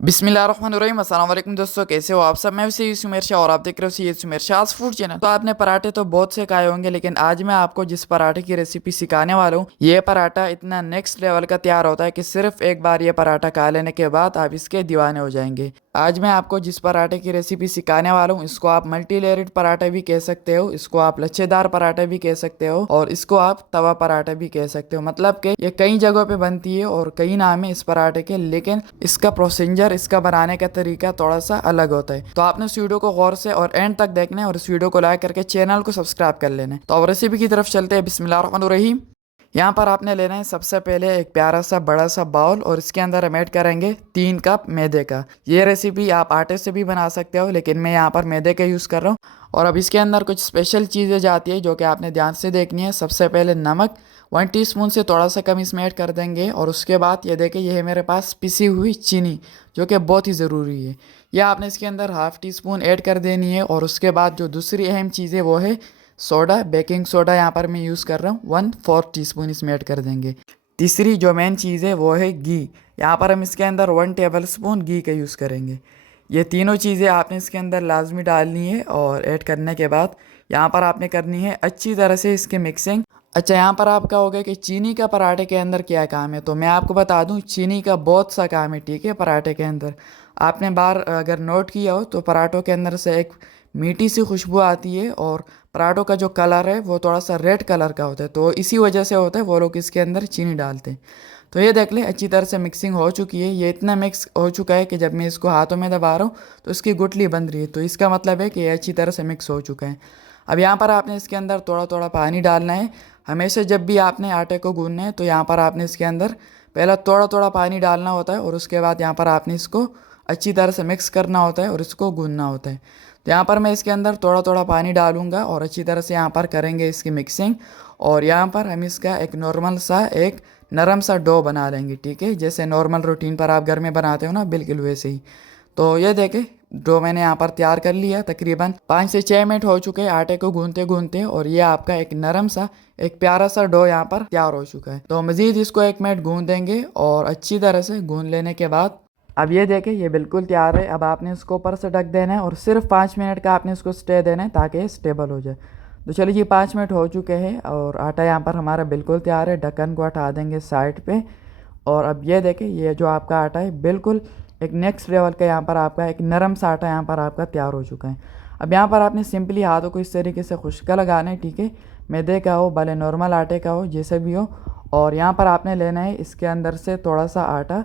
बिस्मिल्लाहिर्रहमानिर्रहीम। अस्सलाम वालेकुम दोस्तों, कैसे हो आप सब। मैं वैसे सुमेर शाह और आप देख रहे हो सी सुमेर शाह फूड चैनल। तो आपने पराठे तो बहुत से खाए होंगे, लेकिन आज मैं आपको जिस पराठे की रेसिपी सिखाने वाला हूँ, ये पराठा इतना नेक्स्ट लेवल का तैयार होता है कि सिर्फ एक बार ये पराठा खा लेने के बाद आप इसके दीवाने हो जाएंगे। आज मैं आपको जिस पराठे की रेसिपी सिखाने वाला हूँ, इसको आप मल्टी लेयर्ड पराठा भी कह सकते हो, इसको आप लच्छेदार पराठा भी कह सकते हो, और इसको आप तवा पराठा भी कह सकते हो। मतलब कि ये कई जगहों पे बनती है और कई नाम है इस पराठे के, लेकिन इसका प्रोसीजर, इसका बनाने का तरीका थोड़ा सा अलग होता है। तो आपने इस वीडियो को गौर से और एंड तक देखना है और इस वीडियो को लाइक करके चैनल को सब्सक्राइब कर लेना है। तो अब रेसिपी की तरफ चलते हैं। बिस्मिल्लाहिर्रहमानिर्रहीम। यहाँ पर आपने लेना है सबसे पहले एक प्यारा सा बड़ा सा बाउल, और इसके अंदर हम ऐड करेंगे 3 कप मैदे का। ये रेसिपी आप आटे से भी बना सकते हो, लेकिन मैं यहाँ पर मैदे का यूज़ कर रहा हूँ। और अब इसके अंदर कुछ स्पेशल चीज़ें जाती है जो कि आपने ध्यान से देखनी है। सबसे पहले नमक 1 टीस्पून से थोड़ा सा कम इसमें ऐड कर देंगे, और उसके बाद ये देखें, ये है मेरे पास पिसी हुई चीनी, जो कि बहुत ही ज़रूरी है। यह आपने इसके अंदर ½ टीस्पून ऐड कर देनी है। और उसके बाद जो दूसरी अहम चीज़ है वो है सोडा, बेकिंग सोडा यहाँ पर मैं यूज़ कर रहा हूँ, 1/4 टीस्पून इसमें ऐड कर देंगे। तीसरी जो मेन चीज़ है वो है घी। यहाँ पर हम इसके अंदर 1 टेबल स्पून घी का यूज़ करेंगे। ये तीनों चीज़ें आपने इसके अंदर लाजमी डालनी है, और ऐड करने के बाद यहाँ पर आपने करनी है अच्छी तरह से इसकी मिक्सिंग। अच्छा, यहाँ पर आप कहोगे कि चीनी का पराठे के अंदर क्या काम है, तो मैं आपको बता दूँ, चीनी का बहुत सा काम है, ठीक है। पराठे के अंदर आपने बार अगर नोट किया हो तो पराठों के अंदर से एक मीठी सी खुशबू आती है, और पराठों का जो कलर है वो थोड़ा सा रेड कलर का होता है, तो इसी वजह से होता है वो लोग इसके अंदर चीनी डालते हैं। तो ये देख लें, अच्छी तरह से मिक्सिंग हो चुकी है। ये इतना मिक्स हो चुका है कि जब मैं इसको हाथों में दबा रहा हूँ तो इसकी गुठली बन रही है, तो इसका मतलब है कि ये अच्छी तरह से मिक्स हो चुका है। अब यहाँ पर आपने इसके अंदर थोड़ा थोड़ा पानी डालना है। हमेशा जब भी आपने आटे को गूंदना है तो यहाँ पर आपने इसके अंदर पहला थोड़ा थोड़ा पानी डालना होता है, और उसके बाद यहाँ पर आपने इसको अच्छी तरह से मिक्स करना होता है और इसको गूंदना होता है। तो यहाँ पर मैं इसके अंदर थोड़ा थोड़ा पानी डालूंगा और अच्छी तरह से यहाँ पर करेंगे इसकी मिक्सिंग। और यहाँ पर हम इसका एक नॉर्मल सा एक नरम सा डो बना लेंगे, ठीक है। जैसे नॉर्मल रूटीन पर आप घर में बनाते हो ना, बिल्कुल वैसे ही। तो ये देखें, डो मैंने यहाँ पर तैयार कर लिया। तकरीबन 5 से 6 मिनट हो चुके हैं आटे को गूंदते गूंदते, और ये आपका एक नरम सा एक प्यारा सा डो यहाँ पर तैयार हो चुका है। तो मज़ीद इसको 1 मिनट गूंद देंगे, और अच्छी तरह से गूंद लेने के बाद अब ये देखें, ये बिल्कुल तैयार है। अब आपने इसको ऊपर से ढक देना है, और सिर्फ 5 मिनट का आपने इसको स्टे देना है ताकि ये स्टेबल हो जाए। तो चलिए जी, 5 मिनट हो चुके हैं और आटा यहाँ पर हमारा बिल्कुल तैयार है। ढक्कन को हटा देंगे साइड पे, और अब ये देखें, ये जो आपका आटा है बिल्कुल एक नेक्स्ट लेवल का यहाँ पर आपका एक नरम सा आटा यहाँ पर आपका तैयार हो चुका है। अब यहाँ पर आपने सिंपली हाथों को इस तरीके से खुश्का लगाना है, ठीक है। मैदे का हो भले नॉर्मल आटे का हो, जैसे भी हो। और यहाँ पर आपने लेना है इसके अंदर से थोड़ा सा आटा,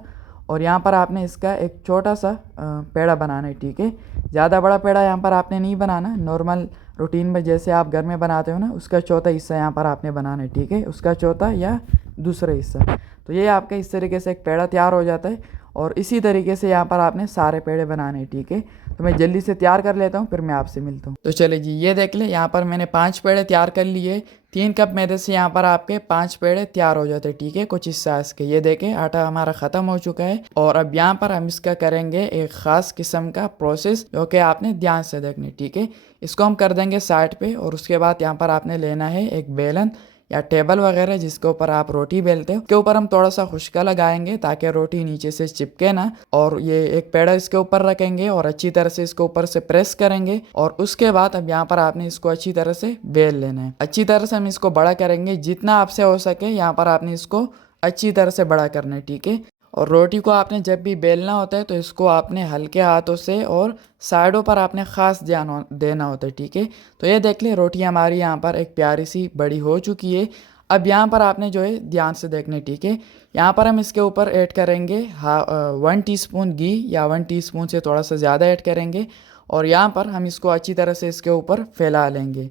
और यहाँ पर आपने इसका एक छोटा सा पेड़ा बनाना है, ठीक है। ज़्यादा बड़ा पेड़ा यहाँ पर आपने नहीं बनाना। नॉर्मल रूटीन में जैसे आप घर में बनाते हो ना, उसका चौथा हिस्सा यहाँ पर आपने बनाना है, ठीक है। उसका चौथा या दूसरा हिस्सा। तो ये आपका इस तरीके से एक पेड़ा तैयार हो जाता है, और इसी तरीके से यहाँ पर आपने सारे पेड़े बनाने हैं, ठीक है। तो मैं जल्दी से तैयार कर लेता हूँ, फिर मैं आपसे मिलता हूँ। तो चले जी, ये देख ले, यहाँ पर मैंने 5 पेड़े तैयार कर लिए। 3 कप मैदे से यहाँ पर आपके 5 पेड़े तैयार हो जाते हैं, ठीक है, कुछ हिस्सा इसके। ये देखें, आटा हमारा ख़त्म हो चुका है, और अब यहाँ पर हम इसका करेंगे एक ख़ास किस्म का प्रोसेस, जो कि आपने ध्यान से देखना, ठीक है। इसको हम कर देंगे साइड पे, और उसके बाद यहाँ पर आपने लेना है एक बेलन या टेबल वगैरह जिसके ऊपर आप रोटी बेलते हो। के ऊपर हम थोड़ा सा खुश्का लगाएंगे ताकि रोटी नीचे से चिपके ना, और ये एक पेड़ा इसके ऊपर रखेंगे और अच्छी तरह से इसको ऊपर से प्रेस करेंगे। और उसके बाद अब यहाँ पर आपने इसको अच्छी तरह से बेल लेना है। अच्छी तरह से हम इसको बड़ा करेंगे, जितना आपसे हो सके यहाँ पर आपने इसको अच्छी तरह से बड़ा करना है, ठीक है। और रोटी को आपने जब भी बेलना होता है तो इसको आपने हल्के हाथों से और साइडों पर आपने ख़ास ध्यान देना होता है, ठीक है। तो ये देख ले, रोटी हमारी यहाँ पर एक प्यारी सी बड़ी हो चुकी है। अब यहाँ पर आपने जो है ध्यान से देखने, ठीक है। यहाँ पर हम इसके ऊपर ऐड करेंगे 1 टीस्पून घी, या 1 टीस्पून से थोड़ा सा ज़्यादा ऐड करेंगे, और यहाँ पर हम इसको अच्छी तरह से इसके ऊपर फैला लेंगे।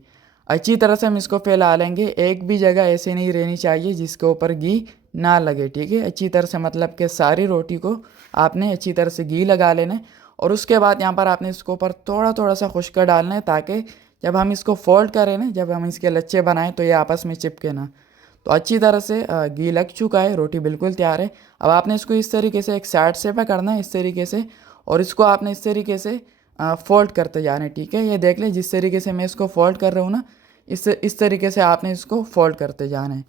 अच्छी तरह से हम इसको फैला लेंगे। एक भी जगह ऐसे नहीं रहनी चाहिए जिसके ऊपर घी ना लगे, ठीक है। अच्छी तरह से मतलब कि सारी रोटी को आपने अच्छी तरह से घी लगा लेना है, और उसके बाद यहाँ पर आपने इसके ऊपर थोड़ा थोड़ा सा खुश्का डालना है, ताकि जब हम इसको फोल्ड करें ना, जब हम इसके लच्छे बनाएं तो ये आपस में चिपके ना। तो अच्छी तरह से घी लग चुका है, रोटी बिल्कुल तैयार है। अब आपने इसको इस तरीके से एक साइड से पकड़ना है, इस तरीके से, और इसको आपने इस तरीके से फोल्ड करते जाना है, ठीक है। ये देख ले, जिस तरीके से मैं इसको फोल्ड कर रहा हूँ ना, इस तरीके से आपने इसको फोल्ड करते जाना है।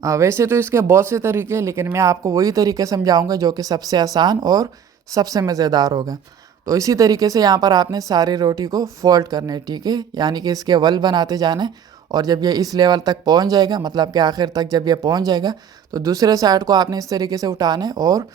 वैसे तो इसके बहुत से तरीके हैं, लेकिन मैं आपको वही तरीके समझाऊंगा जो कि सबसे आसान और सबसे मज़ेदार होगा। तो इसी तरीके से यहाँ पर आपने सारी रोटी को फोल्ड करना है, ठीक है, यानी कि इसके वल बनाते जाना है। और जब ये इस लेवल तक पहुँच जाएगा, मतलब कि आखिर तक जब ये पहुँच जाएगा, तो दूसरे साइड को आपने इस तरीके से उठाना है और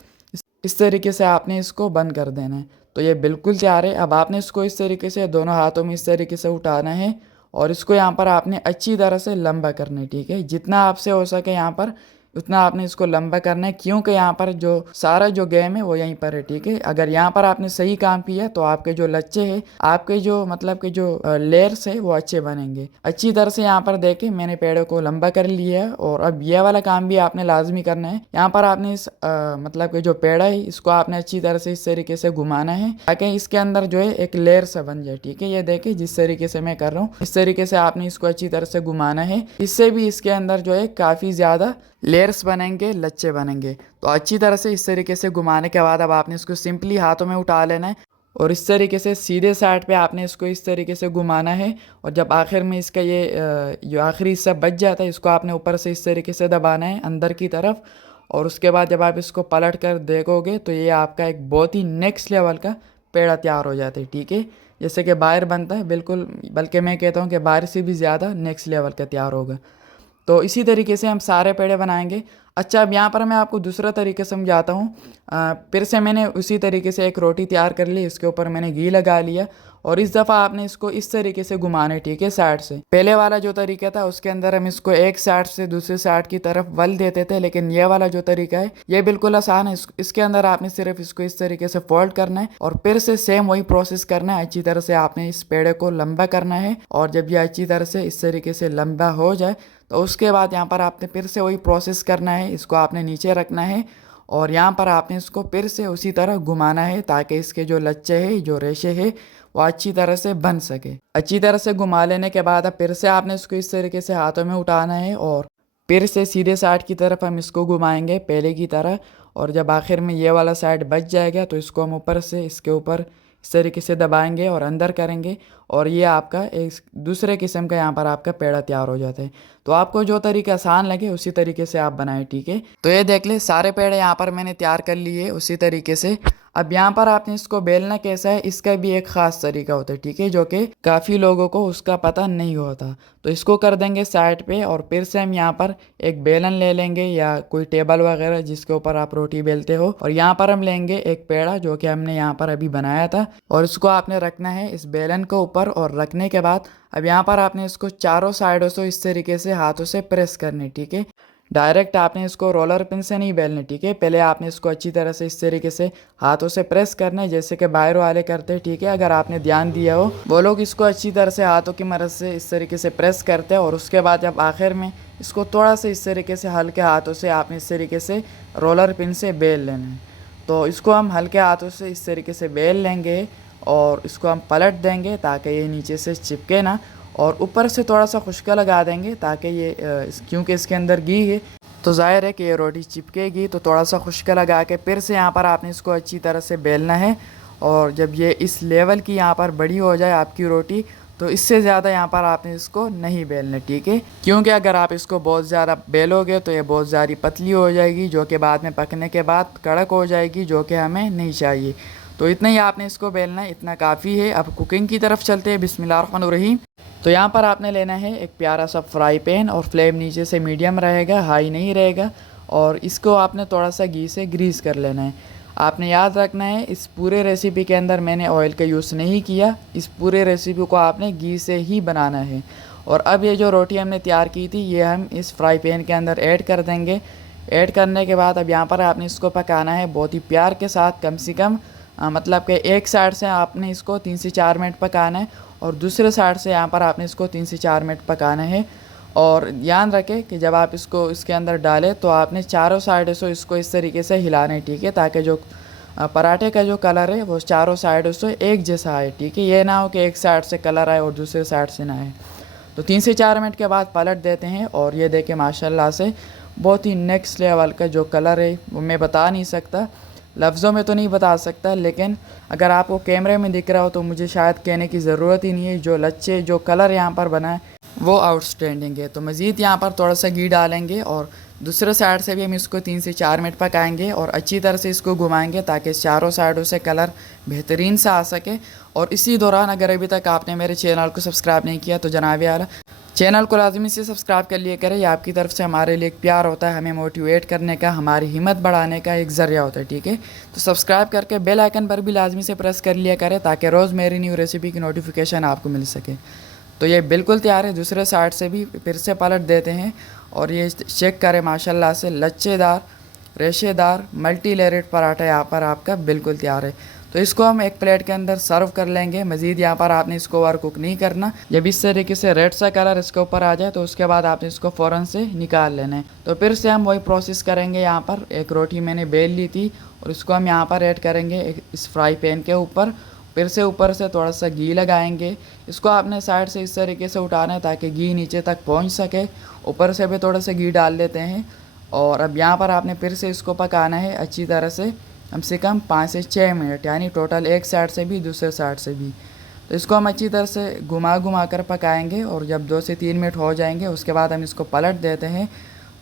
इस तरीके से आपने इसको बंद कर देना है। तो ये बिल्कुल तैयार है। अब आपने इसको इस तरीके से दोनों हाथों में इस तरीके से उठाना है और इसको यहाँ पर आपने अच्छी तरह से लंबा करना है, ठीक है, जितना आपसे हो सके यहाँ पर उतना आपने इसको लंबा करना है, क्योंकि यहाँ पर जो सारा जो गेम है वो यहीं पर है, ठीक है। अगर यहाँ पर आपने सही काम किया तो आपके जो लच्छे हैं, आपके जो मतलब के जो लेयर्स है वो अच्छे बनेंगे। अच्छी तरह से यहाँ पर देखें मैंने पेड़ों को लंबा कर लिया है। और अब यह वाला काम भी आपने लाजमी करना है। यहाँ पर आपने इस मतलब कि जो पेड़ा है इसको आपने अच्छी तरह से इस तरीके से घुमाना है ताकि इसके अंदर जो है एक लेयर सा बन जाए, ठीक है। ये देखें जिस तरीके से मैं कर रहा हूँ इस तरीके से आपने इसको अच्छी तरह से घुमाना है। इससे भी इसके अंदर जो है काफ़ी ज़्यादा लेयर्स बनेंगे, लच्छे बनेंगे। तो अच्छी तरह से इस तरीके से घुमाने के बाद अब आपने इसको सिंपली हाथों में उठा लेना है और इस तरीके से सीधे साइड पे आपने इसको इस तरीके से घुमाना है। और जब आखिर में इसका ये जो आखिरी हिस्सा बच जाता है इसको आपने ऊपर से इस तरीके से दबाना है अंदर की तरफ। और उसके बाद जब आप इसको पलट कर देखोगे तो ये आपका एक बहुत ही नेक्स्ट लेवल का पेड़ा तैयार हो जाता है, ठीक है। जैसे कि बाहर बनता है बिल्कुल, बल्कि मैं कहता हूँ कि बाहर से भी ज़्यादा नेक्स्ट लेवल का तैयार होगा। तो इसी तरीके से हम सारे पेड़े बनाएंगे। अच्छा, अब यहाँ पर मैं आपको दूसरा तरीका समझाता हूँ। फिर से मैंने उसी तरीके से एक रोटी तैयार कर ली, इसके ऊपर मैंने घी लगा लिया और इस दफ़ा आपने इसको इस तरीके से घुमाना है, ठीक है, साइड से। पहले वाला जो तरीका था उसके अंदर हम इसको एक साइड से दूसरे साइड की तरफ वल देते थे, लेकिन ये वाला जो तरीका है ये बिल्कुल आसान है। इसके अंदर आपने सिर्फ इसको इस तरीके से फोल्ड करना है और फिर से सेम वही प्रोसेस करना है। अच्छी तरह से आपने इस पेड़े को लंबा करना है और जब ये अच्छी तरह से इस तरीके से लंबा हो जाए तो उसके बाद यहाँ पर आपने फिर से वही प्रोसेस करना है। इसको आपने नीचे रखना है और यहाँ पर आपने इसको फिर से उसी तरह घुमाना है ताकि इसके जो लच्छे है, जो रेशे है, वो अच्छी तरह से बन सके। अच्छी तरह से घुमा लेने के बाद अब फिर से आपने इसको इस तरीके से हाथों में उठाना है और फिर से सीधे साइड की तरफ हम इसको घुमाएंगे पहले की तरह। और जब आखिर में ये वाला साइड बच जाएगा तो इसको हम ऊपर से इसके ऊपर इस तरीके से दबाएंगे और अंदर करेंगे और ये आपका एक दूसरे किस्म का यहाँ पर आपका पेड़ा तैयार हो जाता है। तो आपको जो तरीका आसान लगे उसी तरीके से आप बनाएं, ठीक है। तो ये देख ले सारे पेड़े यहाँ पर मैंने तैयार कर लिए उसी तरीके से। अब यहाँ पर आपने इसको बेलना कैसा है इसका भी एक ख़ास तरीका होता है, ठीक है, जो कि काफ़ी लोगों को उसका पता नहीं होता। तो इसको कर देंगे साइड पे और फिर से हम यहाँ पर एक बेलन ले लेंगे या कोई टेबल वगैरह जिसके ऊपर आप रोटी बेलते हो और यहाँ पर हम लेंगे एक पेड़ा जो कि हमने यहाँ पर अभी बनाया था और इसको आपने रखना है इस बेलन के ऊपर। और रखने के बाद अब यहाँ पर आपने इसको चारों साइडों से इस तरीके से हाथों से प्रेस करने, ठीक है। डायरेक्ट आपने इसको रोलर पिन से नहीं बेलने, ठीक है। पहले आपने इसको अच्छी तरह से इस तरीके से हाथों से प्रेस करना है जैसे कि बाहर वाले करते हैं, ठीक है। अगर आपने ध्यान दिया हो वो लोग इसको अच्छी तरह से हाथों की मदद से इस तरीके से प्रेस करते हैं और उसके बाद जब आखिर में इसको थोड़ा सा इस तरीके से हल्के हाथों से आपने इस तरीके से रोलर पिन से बेल लेना है। तो इसको हम हल्के हाथों से इस तरीके से बेल लेंगे और इसको हम पलट देंगे ताकि ये नीचे से चिपके ना और ऊपर से थोड़ा सा खुश्का लगा देंगे ताकि ये क्योंकि इसके अंदर घी है तो ज़ाहिर है कि ये रोटी चिपकेगी। तो थोड़ा सा खुश्का लगा के फिर से यहाँ पर आपने इसको अच्छी तरह से बेलना है और जब ये इस लेवल की यहाँ पर बड़ी हो जाए आपकी रोटी तो इससे ज़्यादा यहाँ पर आपने इसको नहीं बेलना, ठीक है, क्योंकि अगर आप इसको बहुत ज़्यादा बेलोगे तो ये बहुत ज़्यादा पतली हो जाएगी जो कि बाद में पकने के बाद कड़क हो जाएगी, जो कि हमें नहीं चाहिए। तो इतना ही आपने इसको बेलना है, इतना काफ़ी है। अब कुकिंग की तरफ चलते हैं। बिस्मिल्लाहिर्रहमानिर्रहीम। तो यहाँ पर आपने लेना है एक प्यारा सा फ्राई पैन और फ्लेम नीचे से मीडियम रहेगा, हाई नहीं रहेगा। और इसको आपने थोड़ा सा घी से ग्रीस कर लेना है। आपने याद रखना है इस पूरे रेसिपी के अंदर मैंने ऑयल का यूज़ नहीं किया, इस पूरे रेसिपी को आपने घी से ही बनाना है। और अब ये जो रोटी हमने तैयार की थी ये हम इस फ्राई पैन के अंदर ऐड कर देंगे। ऐड करने के बाद अब यहाँ पर आपने इसको पकाना है बहुत ही प्यार के साथ, कम से कम मतलब कि एक साइड से आपने इसको 3 से 4 मिनट पकाना है और दूसरे साइड से यहाँ पर आपने इसको 3 से 4 मिनट पकाना है। और ध्यान रखें कि जब आप इसको इसके अंदर डालें तो आपने चारों साइड से इसको इस तरीके से हिलाना है, ठीक है, ताकि जो पराठे का जो कलर है वो चारों साइड से एक जैसा आए, ठीक है। ये ना हो कि एक साइड से कलर आए और दूसरे साइड से ना आए। तो 3 से 4 मिनट के बाद पलट देते हैं और ये देखें माशाल्लाह से बहुत ही नेक्स्ट लेवल का जो कलर है वो मैं बता नहीं सकता, लफ्ज़ों में तो नहीं बता सकता, लेकिन अगर आपको कैमरे में दिख रहा हो तो मुझे शायद कहने की ज़रूरत ही नहीं है। जो लच्छे जो कलर यहाँ पर बना है वो आउटस्टैंडिंग है। तो मज़ीद यहाँ पर थोड़ा सा घी डालेंगे और दूसरे साइड से भी हम इसको 3 से 4 मिनट पकाएंगे और अच्छी तरह से इसको घुमाएंगे ताकि चारों साइडों से कलर बेहतरीन सा आ सके। और इसी दौरान अगर अभी तक आपने मेरे चैनल को सब्सक्राइब नहीं किया तो जनाब आला चैनल को लाजमी से सब्सक्राइब कर लिया करें। ये आपकी तरफ से हमारे लिए एक प्यार होता है, हमें मोटिवेट करने का, हमारी हिम्मत बढ़ाने का एक ज़रिया होता है। ठीक है, तो सब्सक्राइब करके बेल आइकन पर भी लाजमी से प्रेस कर लिया करें ताकि रोज़ मेरी न्यू रेसिपी की नोटिफिकेशन आपको मिल सके। तो ये बिल्कुल तैयार है। दूसरे साइड से भी फिर से पलट देते हैं और ये चेक करें माशाल्लाह से लच्छेदार रेशेदार मल्टी लेयरेड पराठा यहाँ पर आपका बिल्कुल तैयार है। तो इसको हम एक प्लेट के अंदर सर्व कर लेंगे। मज़ीद यहाँ पर आपने इसको ओवर कुक नहीं करना। जब इस तरीके से रेड सा कलर इसके ऊपर आ जाए तो उसके बाद आपने इसको फ़ौरन से निकाल लेना है। तो फिर से हम वही प्रोसेस करेंगे। यहाँ पर एक रोटी मैंने बेल ली थी और इसको हम यहाँ पर ऐड करेंगे इस फ्राई पैन के ऊपर। फिर से ऊपर से थोड़ा सा घी लगाएंगे। इसको आपने साइड से इस तरीके से उठाना है ताकि घी नीचे तक पहुँच सके। ऊपर से भी थोड़ा सा घी डाल लेते हैं और अब यहाँ पर आपने फिर से इसको पकाना है अच्छी तरह से, कम से कम 5 से 6 मिनट, यानी टोटल एक साइड से भी दूसरे साइड से भी। तो इसको हम अच्छी तरह से घुमा कर पकाएंगे और जब 2 से 3 मिनट हो जाएंगे उसके बाद हम इसको पलट देते हैं।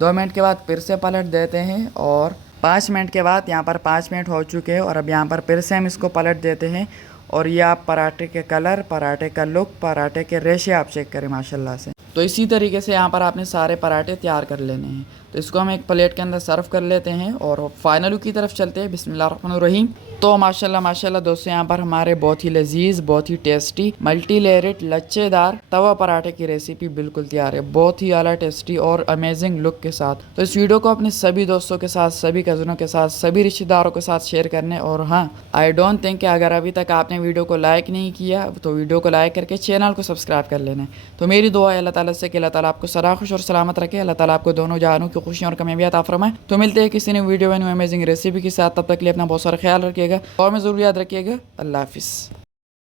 2 मिनट के बाद फिर से पलट देते हैं और 5 मिनट के बाद यहाँ पर 5 मिनट हो चुके हैं और अब यहाँ पर फिर से हम इसको पलट देते हैं। और ये आप पराठे के कलर, पराठे का लुक, पराठे के रेशे आप चेक करें माशाल्लाह से। तो इसी तरीके से यहाँ पर आपने सारे पराठे तैयार कर लेने हैं। तो इसको हम एक प्लेट के अंदर सर्व कर लेते हैं और फाइनल लुक की तरफ चलते हैं। बिस्मिल्लाहिर्रहमानिर्रहीम। तो माशाल्लाह दोस्तों, यहाँ पर हमारे बहुत ही लजीज, बहुत ही टेस्टी मल्टी लेयरेड लच्छेदार तवा पराठे की रेसिपी बिल्कुल तैयार है, बहुत ही आला टेस्टी और अमेजिंग लुक के साथ। तो इस वीडियो को अपने सभी दोस्तों के साथ, सभी कज़नों के साथ, सभी रिश्तेदारों के साथ शेयर करने। और हाँ, आई डोंट थिंक कि अगर अभी तक आपने वीडियो को लाइक नहीं किया तो वीडियो को लाइक करके चैनल को सब्सक्राइब कर लेना। तो मेरी दुआ है अल्लाह ताला से कि अल्लाह ताला आपको सदा खुश और सलामत रखे, अल्लाह ताला आपको दोनों जहानों की खुशियाँ और कामयाबियात अता फरमाए। तो मिलते हैं किसी ने वीडियो में न्यू अमेजिंग रेसिपी के साथ। तब तक के लिए अपना बहुत सारा ख्याल रखिएगा और मैं ज़रूर याद रखिएगा। अल्लाह हाफिज़।